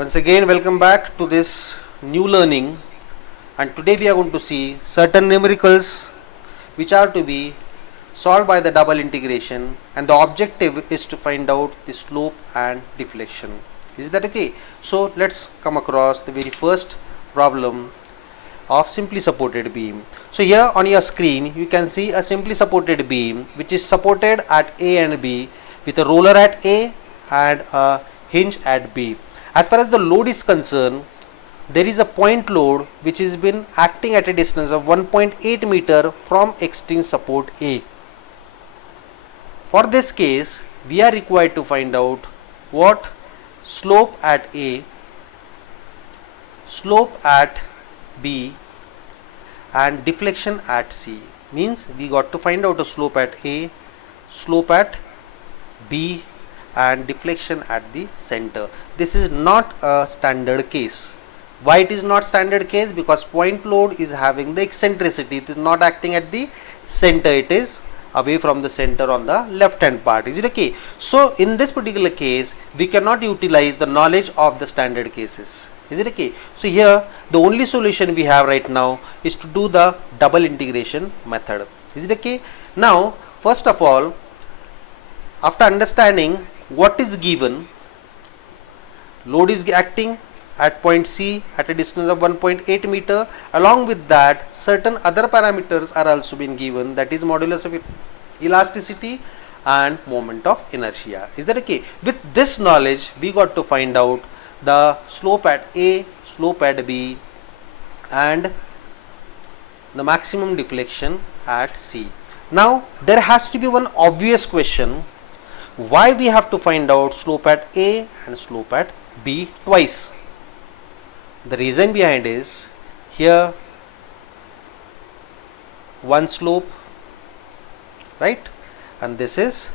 Once again, welcome back to this new learning, and today we are going to see certain numericals which are to be solved by the double integration, and the objective is to find out the slope and deflection. Is that okay? So let's come across the very first problem of simply supported beam. So here on your screen you can see a simply supported beam which is supported at A and B with a roller at A and a hinge at B. As far as the load is concerned, there is a point load which has been acting at a distance of 1.8 meter from extreme support A. For this case, we are required to find out what slope at A, slope at B and deflection at C. Means we got to find out a slope at A, slope at B and deflection at the center. This is not a standard case. Why it is not standard case? Because point load is having the eccentricity. It is not acting at the center. It is away from the center on the left hand part. Is it okay? So in this particular case, we cannot utilize the knowledge of the standard cases. Is it okay? So here the only solution we have right now is to do the double integration method. Is it okay? Now first of all, after understanding what is given, load is acting at point C at a distance of 1.8 meter. Along with that, certain other parameters are also been given, that is modulus of elasticity and moment of inertia. Is that okay? With this knowledge, we got to find out the slope at A, slope at B and the maximum deflection at C. Now there has to be one obvious question, why we have to find out slope at A and slope at B twice. The reason behind is, here one slope, right, and this is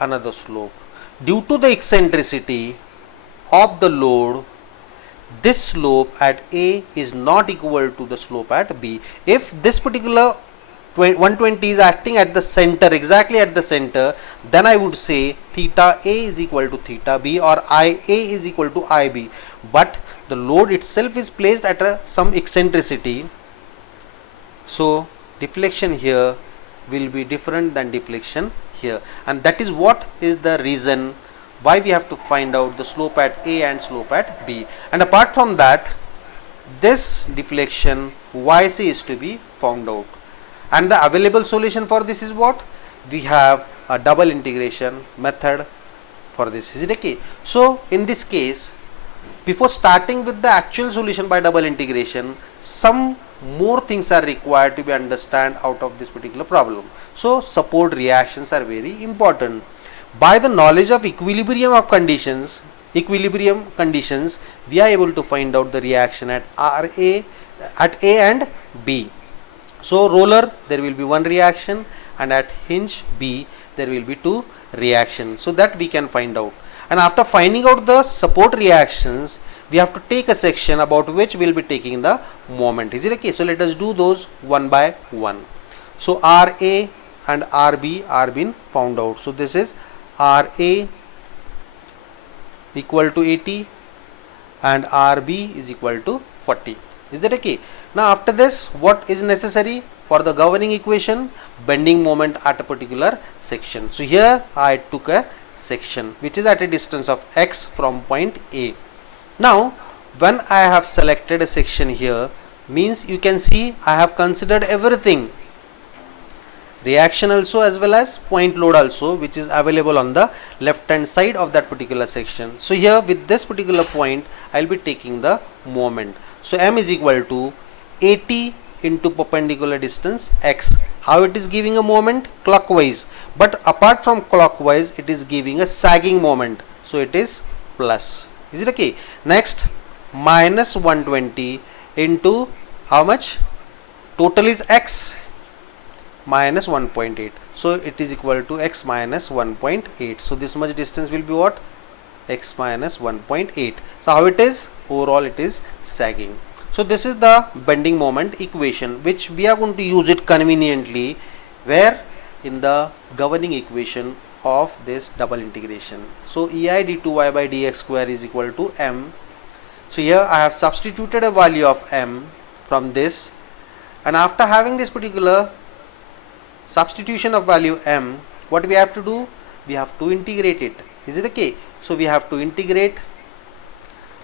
another slope. Due to the eccentricity of the load, this slope at A is not equal to the slope at B. If this particular 120 is acting at the center, exactly at the center, then I would say theta A is equal to theta B or IA is equal to IB. But the load itself is placed at some eccentricity, so deflection here will be different than deflection here, and that is what is the reason why we have to find out the slope at A and slope at B. And apart from that, this deflection YC is to be found out. And the available solution for this is what? We have a double integration method for this. Is it okay? So in this case, before starting with the actual solution by double integration, some more things are required to be understand out of this particular problem. So support reactions are very important. By the knowledge of equilibrium conditions, we are able to find out the reaction at A and B. So roller, there will be one reaction, and at hinge B there will be two reactions, so that we can find out. And after finding out the support reactions, we have to take a section about which we will be taking the moment. Is it okay? So let us do those one by one. So RA and RB are been found out. So this is RA equal to 80 and RB is equal to 40. Is that okay? Now after this, what is necessary for the governing equation? Bending moment at a particular section. So here I took a section which is at a distance of x from point A. Now when I have selected a section here, means you can see I have considered everything, reaction also as well as point load also, which is available on the left hand side of that particular section. So here with this particular point, I will be taking the moment. So m is equal to 80 into perpendicular distance x. How it is giving a moment? Clockwise. But apart from clockwise, it is giving a sagging moment. So it is plus. Is it okay? Next, minus 120 into how much? Total is x minus 1.8. So it is equal to x minus 1.8. So this much distance will be what? X minus 1.8. So how it is? Overall it is sagging. So this is the bending moment equation, which we are going to use it conveniently where in the governing equation of this double integration. So ei d2y by dx square is equal to m So here I have substituted a value of m from this, and after having this particular substitution of value m, what we have to do? We have to integrate it. Is it okay? So we have to integrate.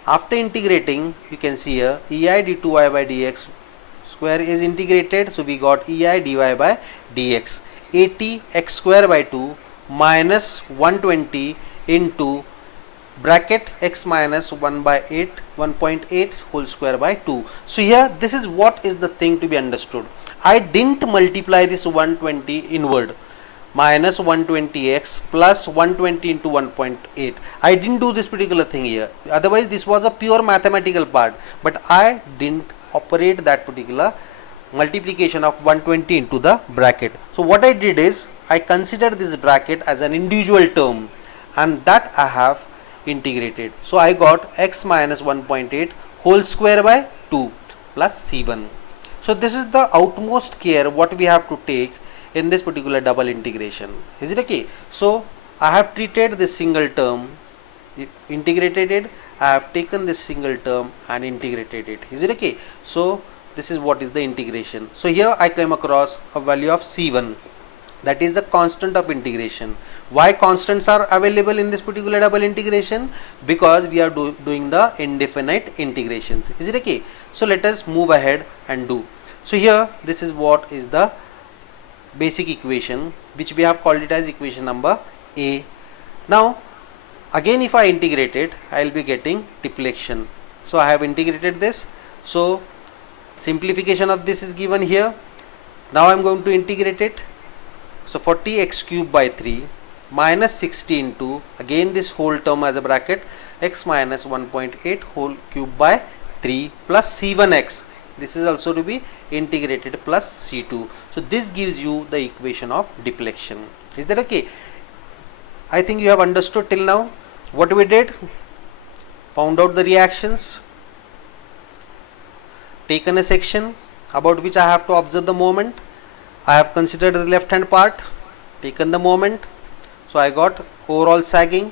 After integrating, you can see here ei d2y by dx square is integrated, so we got ei dy by dx 80 x square by 2 minus 120 into bracket x minus 1 by 8 1.8 whole square by 2. So here this is what is the thing to be understood. I didn't multiply this 120 inward, minus 120x plus 120 into 1.8. I didn't do this particular thing here, otherwise this was a pure mathematical part, but I didn't operate that particular multiplication of 120 into the bracket. So what I did is I considered this bracket as an individual term, and that I have integrated. So I got x minus 1.8 whole square by 2 plus c1. So this is the utmost care what we have to take in this particular double integration. Is it okay? So I have treated this single term, integrated it. I have taken this single term and integrated it. Is it okay? So this is what is the integration. So here I came across a value of c1, that is the constant of integration. Why constants are available in this particular double integration? Because we are doing the indefinite integrations. Is it okay? So let us move ahead and do. So here this is what is the basic equation, which we have called it as equation number A. Now again if I integrate it, I will be getting deflection. So I have integrated this. So simplification of this is given here. Now I am going to integrate it. So 40x cube by 3 minus 60 into again this whole term as a bracket x minus 1.8 whole cube by 3 plus c1x. This is also to be integrated plus c2. So this gives you the equation of deflection. Is that okay? I think you have understood till now. What we did? Found out the reactions, taken a section about which I have to observe the moment. I have considered the left hand part, taken the moment. So I got overall sagging.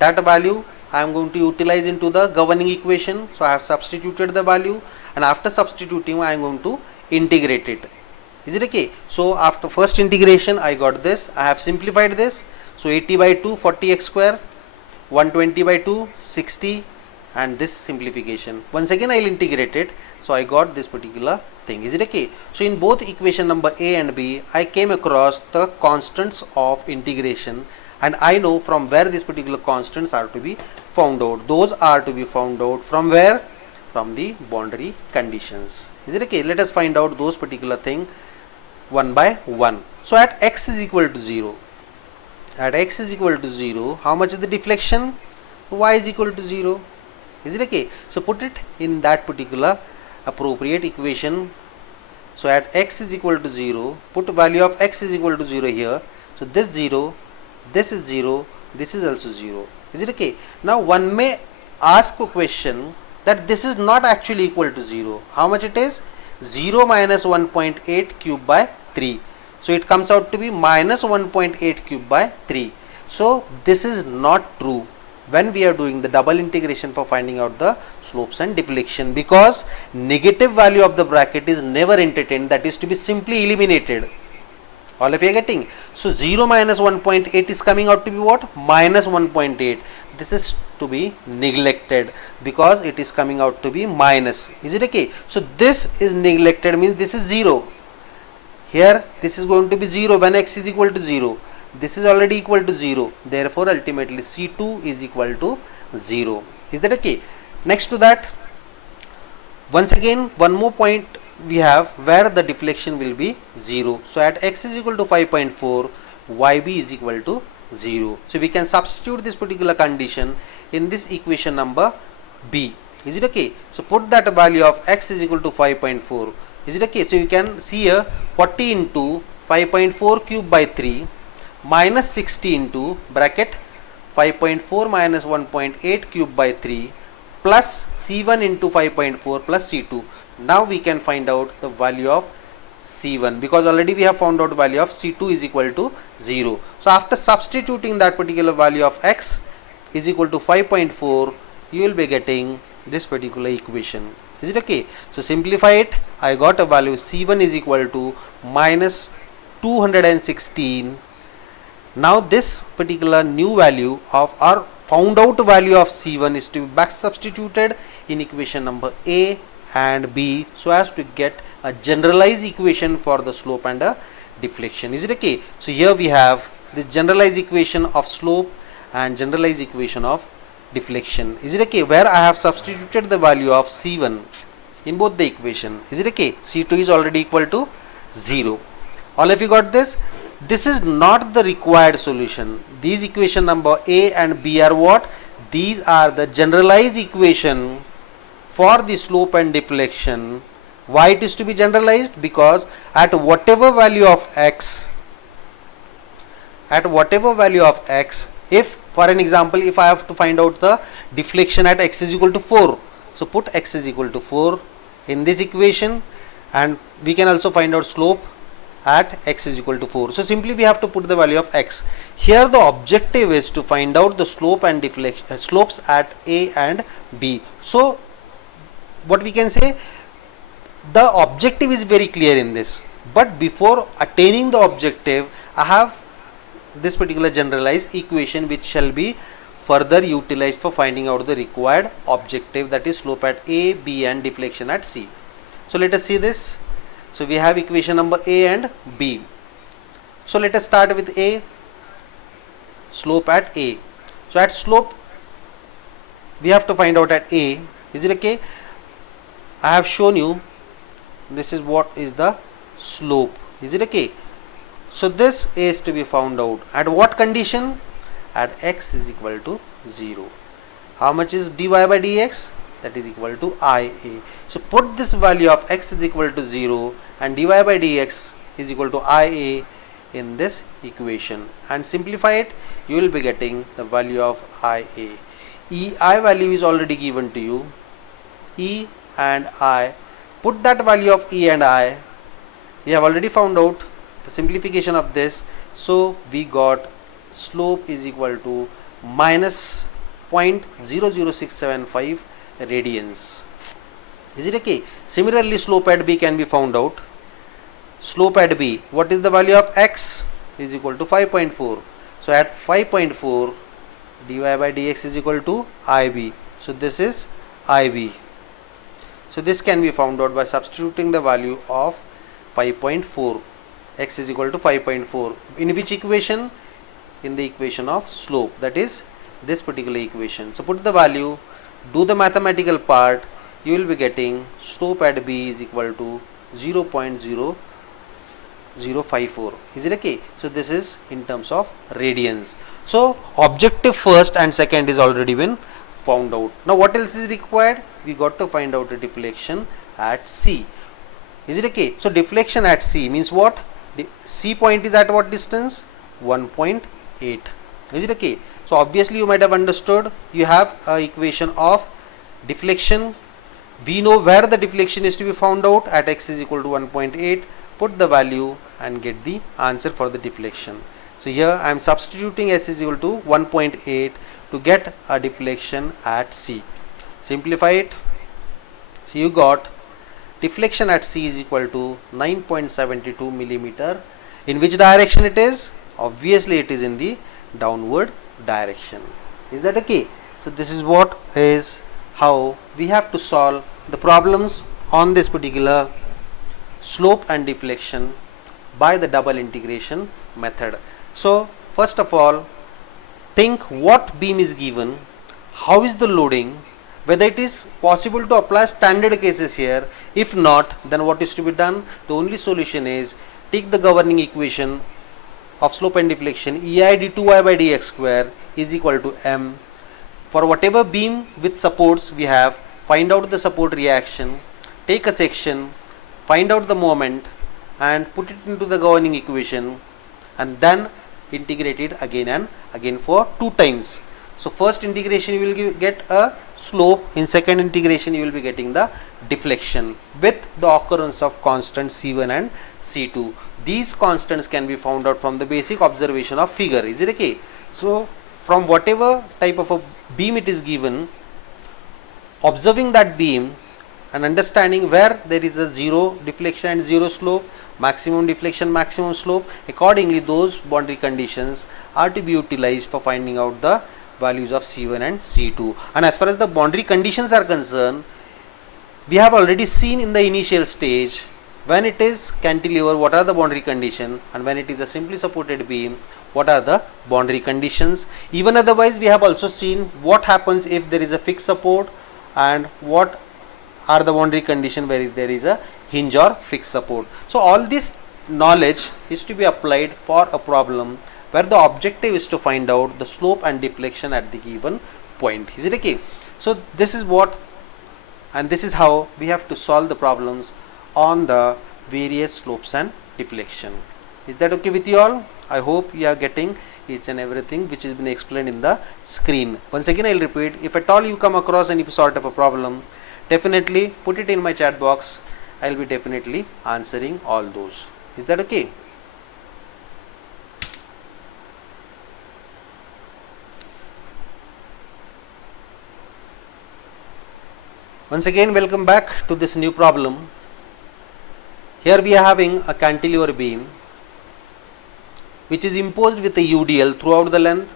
That value I am going to utilize into the governing equation. So I have substituted the value, and after substituting I am going to integrate it. Is it okay? So after first integration I got this. I have simplified this. So 80 by 2 40x square, 120 by 2 60, and this simplification. Once again I will integrate it. So I got this particular thing. Is it okay? So in both equation number A and B, I came across the constants of integration, and I know from where these particular constants are to be found out. Those are to be found out from where? From the boundary conditions. Is it okay? Let us find out those particular thing one by one. So at x is equal to 0, at x is equal to 0, how much is the deflection? Y is equal to 0. Is it okay? So put it in that particular appropriate equation. So at x is equal to 0, put value of x is equal to 0 here. So this 0, this is 0, this is also 0. Is it okay? Now one may ask a question that this is not actually equal to 0. How much it is? 0 minus 1.8 cube by 3. So it comes out to be minus 1.8 cube by 3. So this is not true when we are doing the double integration for finding out the slopes and deflection, because negative value of the bracket is never entertained, that is to be simply eliminated. All of you are getting? So 0 minus 1.8 is coming out to be what? Minus 1.8. This is to be neglected because it is coming out to be minus. Is it okay? So this is neglected, means this is 0. Here this is going to be 0 when x is equal to 0. This is already equal to 0. Therefore ultimately C2 is equal to 0. Is that okay? Next to that, once again one more point we have where the deflection will be 0. So at x is equal to 5.4, yb is equal to 0. So we can substitute this particular condition in this equation number B. Is it okay? So put that value of x is equal to 5.4. Is it okay? So you can see here 40 into 5.4 cube by 3 minus 60 into bracket 5.4 minus 1.8 cube by 3 plus C1 into 5.4 plus C2. Now we can find out the value of C1 because already we have found out value of C2 is equal to 0. So after substituting that particular value of x is equal to 5.4, you will be getting this particular equation. Is it okay? So simplify it. I got a value C1 is equal to minus 216. Now this particular new value of our found out value of C1 is to be back substituted in equation number A and B so as to get a generalized equation for the slope and a deflection. Is it okay? So here we have this generalized equation of slope and generalized equation of deflection. Is it okay? Where I have substituted the value of C1 in both the equation. Is it okay? C2 is already equal to 0. All of you got this? This is not the required solution. These equation number A and B are what? These are the generalized equation for the slope and deflection. Why it is to be generalized? Because at whatever value of x, if for an example, if I have to find out the deflection at x is equal to 4, so put x is equal to 4 in this equation, and we can also find out slope at x is equal to 4. So simply we have to put the value of x. Here the objective is to find out the slope and deflection slopes at A and B. So what we can say, the objective is very clear in this, but before attaining the objective I have this particular generalized equation which shall be further utilized for finding out the required objective, that is slope at A, B and deflection at C. So let us see this. So we have equation number A and B. So let us start with A, slope at A. So at slope we have to find out at A. Is it okay? I have shown you this is what is the slope. Is it okay? So this is to be found out at what condition? At x is equal to 0. How much is dy by dx? That is equal to IA. So put this value of x is equal to 0 and dy by dx is equal to IA in this equation and simplify it. You will be getting the value of IA. EI value is already given to you. E and I. Put that value of E and I. We have already found out the simplification of this. So we got slope is equal to minus 0.00675 radians. Is it okay? Similarly, slope at B can be found out. Slope at B, what is the value of x? Is equal to 5.4. So at 5.4, dy by dx is equal to IB. So this is IB. So this can be found out by substituting the value of 5.4. X is equal to 5.4. In which equation? In the equation of slope, that is this particular equation. So put the value, do the mathematical part, you will be getting slope at B is equal to 0.0054. Is it okay? So this is in terms of radians. So objective first and second is already been found out. Now what else is required? We got to find out the deflection at C. Is it okay? So deflection at C means what? The C point is at what distance? 1.8. Is it okay? So obviously you might have understood, you have a equation of deflection. We know where the deflection is to be found out at x is equal to 1.8. Put the value and get the answer for the deflection. So here I am substituting s is equal to 1.8 to get a deflection at C. Simplify it. So you got deflection at C is equal to 9.72 millimeter. In which direction it is? Obviously it is in the downward direction. Is that okay? So this is what is how we have to solve the problems on this particular slope and deflection by the double integration method. So first of all, think what beam is given, how is the loading, whether it is possible to apply standard cases here. If not, then what is to be done? The only solution is take the governing equation of slope and deflection, EI d2y by dx square is equal to m. For whatever beam with supports we have, find out the support reaction, take a section, find out the moment and put it into the governing equation and then integrate it again and again for 2 times. So first integration you will get a slope, in second integration you will be getting the deflection with the occurrence of constants C1 and C2. These constants can be found out from the basic observation of figure. Is it okay? So from whatever type of a beam it is given, observing that beam and understanding where there is a zero deflection and zero slope, maximum deflection, maximum slope, accordingly those boundary conditions are to be utilized for finding out the values of C1 and C2. And as far as the boundary conditions are concerned, we have already seen in the initial stage, when it is cantilever what are the boundary conditions, and when it is a simply supported beam what are the boundary conditions. Even otherwise we have also seen what happens if there is a fixed support and what are the boundary condition where there is a hinge or fixed support. So all this knowledge is to be applied for a problem where the objective is to find out the slope and deflection at the given point. Is it okay? So this is what, and this is how we have to solve the problems on the various slopes and deflection. Is that okay with you all? I hope you are getting each and everything which has been explained in the screen. Once again I will repeat, if at all you come across any sort of a problem, definitely put it in my chat box. I will be definitely answering all those. Is that okay? Once again welcome back to this new problem. Here we are having a cantilever beam which is imposed with a UDL throughout the length.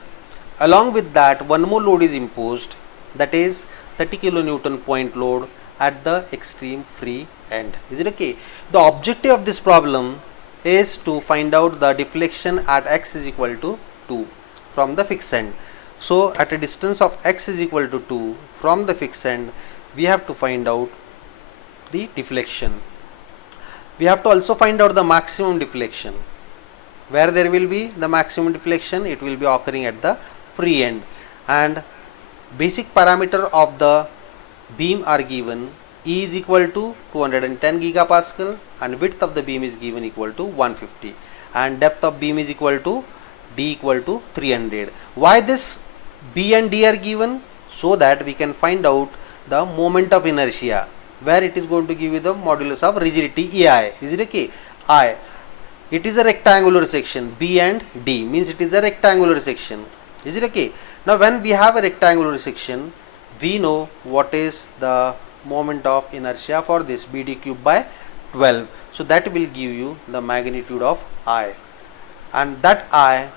Along with that, one more load is imposed, that is 30 kilonewton point load at the extreme free end. Is it okay? The objective of this problem is to find out the deflection at x is equal to 2 from the fixed end. So at a distance of x is equal to 2 from the fixed end, we have to find out the deflection. We have to also find out the maximum deflection. Where there will be the maximum deflection, it will be occurring at the free end. And basic parameter of the beam are given. E is equal to 210 gigapascal and width of the beam is given equal to 150 and depth of beam is equal to D equal to 300. Why this B and D are given? So that we can find out the moment of inertia, where it is going to give you the modulus of rigidity EI. Is it okay? I. It is a rectangular section. B and D means it is a rectangular section. Is it okay? Now when we have a rectangular section, we know what is the moment of inertia for this, BD cube by 12. So that will give you the magnitude of I, and that I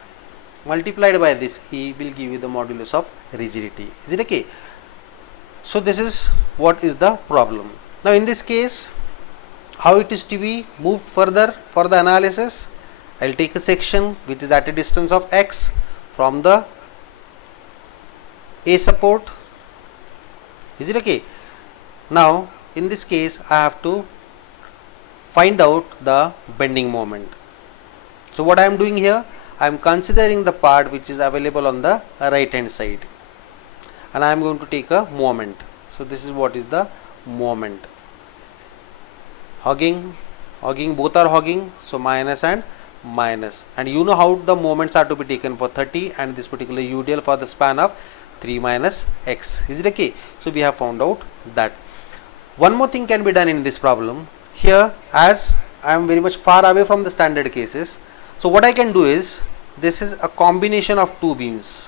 multiplied by this E will give you the modulus of rigidity. Is it okay? So this is what is the problem. Now in this case, how it is to be moved further for the analysis? I will take a section which is at a distance of x from the A support. Is it okay? Now in this case I have to find out the bending moment. So what I am doing here, I am considering the part which is available on the right hand side, and I am going to take a moment. So this is what is the moment. Hogging, both are hogging, so minus and minus, and you know how the moments are to be taken for 30 and this particular UDL for the span of 3 minus x. Is it okay? So we have found out that. One more thing can be done in this problem. Here, as I am very much far away from the standard cases, so what I can do is, this is a combination of two beams.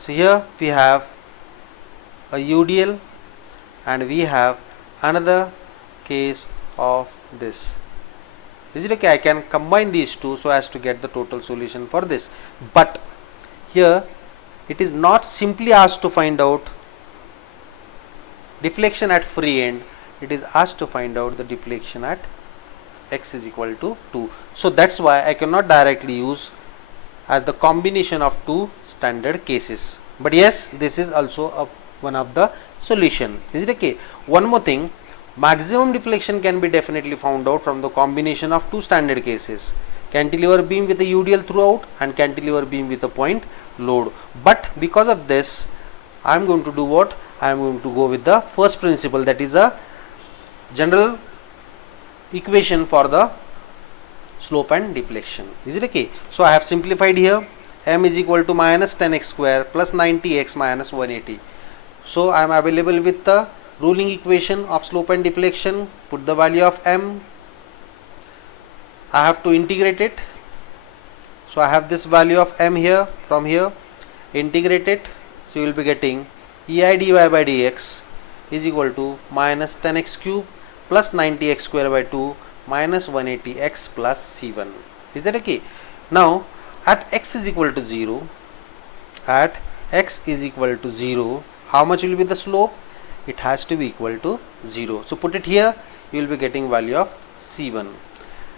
So here we have a UDL and we have another case of this. Is it okay? I can combine these two so as to get the total solution for this. But here it is not simply asked to find out deflection at free end, it is asked to find out the deflection at x is equal to 2. So that's why I cannot directly use as the combination of two standard cases. But yes, this is also one of the solution. Is it okay? One more thing, maximum deflection can be definitely found out from the combination of two standard cases, cantilever beam with a UDL throughout and cantilever beam with a point load. But because of this, I am going to do what? I am going to go with the first principle, that is a general equation for the slope and deflection. Is it okay? So I have simplified here. M is equal to minus 10x square plus 90x minus 180. So I am available with the ruling equation of slope and deflection. Put the value of M. I have to integrate it. So I have this value of M here from here, integrate it, so you will be getting ei dy by dx is equal to minus 10x cube plus 90x square by 2 minus 180x plus c1. Is that okay? Now at x is equal to 0, at x is equal to 0, how much will be the slope? It has to be equal to 0. So put it here, you will be getting value of c1.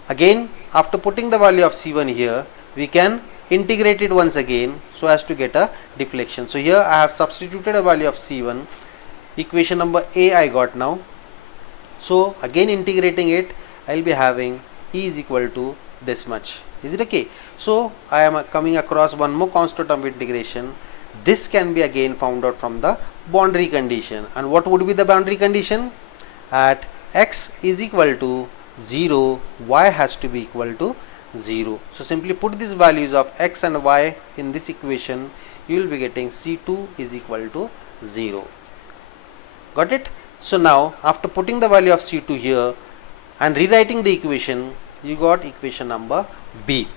Again, after putting the value of c1 here, we can integrate it once again so as to get a deflection. So here I have substituted a value of c1, equation number A I got now. So again integrating it, I will be having E is equal to this much. Is it okay? So I am coming across one more constant of integration. This can be again found out from the boundary condition. And what would be the boundary condition? At x is equal to 0, y has to be equal to 0. So simply put these values of x and y in this equation, you will be getting c2 is equal to 0. Got it? So now after putting the value of c2 here and rewriting the equation, you got equation number B.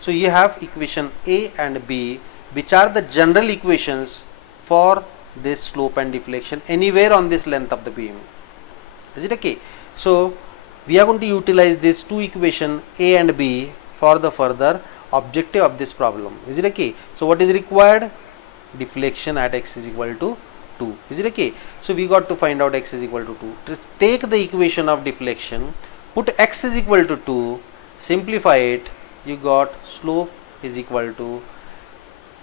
So you have equation A and B, which are the general equations for this slope and deflection anywhere on this length of the beam. Is it okay? So we are going to utilize these two equations A and B for the further objective of this problem. Is it okay? So what is required? Deflection at x is equal to 2. Is it okay? So we got to find out x is equal to 2. Just take the equation of deflection, put x is equal to 2, simplify it, you got slope is equal to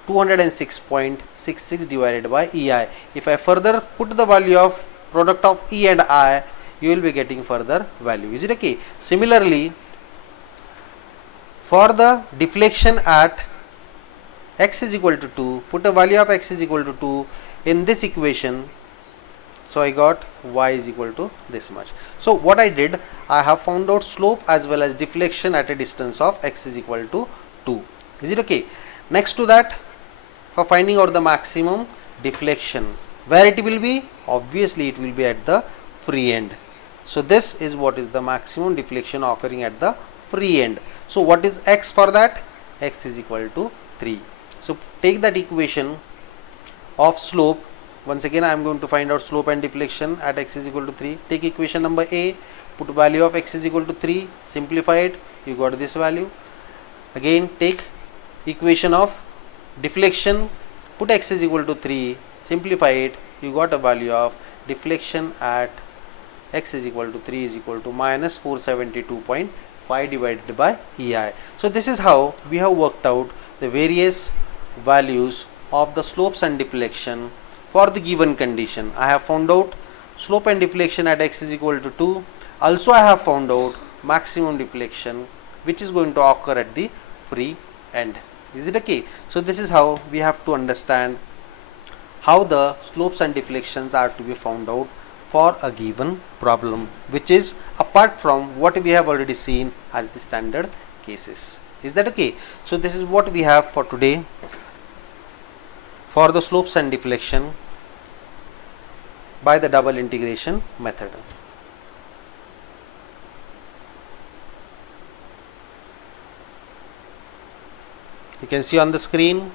206.66 divided by EI. If I further put the value of product of E and I, you will be getting further value. Is it okay? Similarly, for the deflection at x is equal to 2, put a value of x is equal to 2 in this equation. So I got y is equal to this much. So what I did, I have found out slope as well as deflection at a distance of x is equal to 2. Is it okay? Next to that, for finding out the maximum deflection, where it will be? Obviously it will be at the free end. So this is what is the maximum deflection occurring at the free end. So what is x for that? X is equal to 3. So take that equation of slope. Once again I am going to find out slope and deflection at x is equal to 3. Take equation number A, put value of x is equal to 3, simplify it, you got this value. Again take equation of deflection, put x is equal to 3, simplify it, you got a value of deflection at x is equal to 3 is equal to minus 472.5 divided by EI. So this is how we have worked out the various values of the slopes and deflection for the given condition. I have found out slope and deflection at x is equal to 2. Also I have found out maximum deflection which is going to occur at the free end. Is it okay? So this is how we have to understand how the slopes and deflections are to be found out for a given problem, which is apart from what we have already seen as the standard cases. Is that okay? So this is what we have for today for the slopes and deflection by the double integration method. You can see on the screen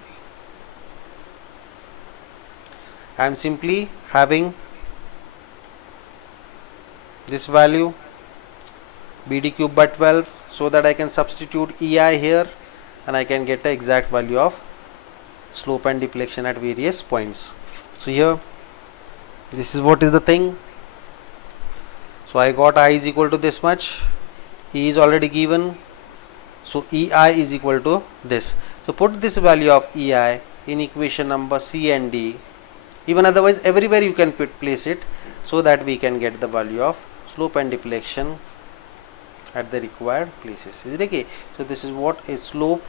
I am simply having this value BD cube by 12 so that I can substitute EI here and I can get the exact value of slope and deflection at various points. So here this is what is the thing. So I got I is equal to this much, E is already given, so EI is equal to this. So put this value of EI in equation number C and D, even otherwise everywhere you can place it so that we can get the value of slope and deflection at the required places. Is it okay? So this is what is slope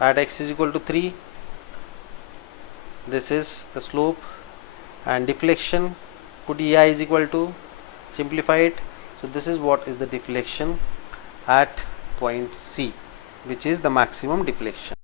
at x is equal to 3. This is the slope and deflection. Put EI is equal to, simplify it. So this is what is the deflection at point C, which is the maximum deflection.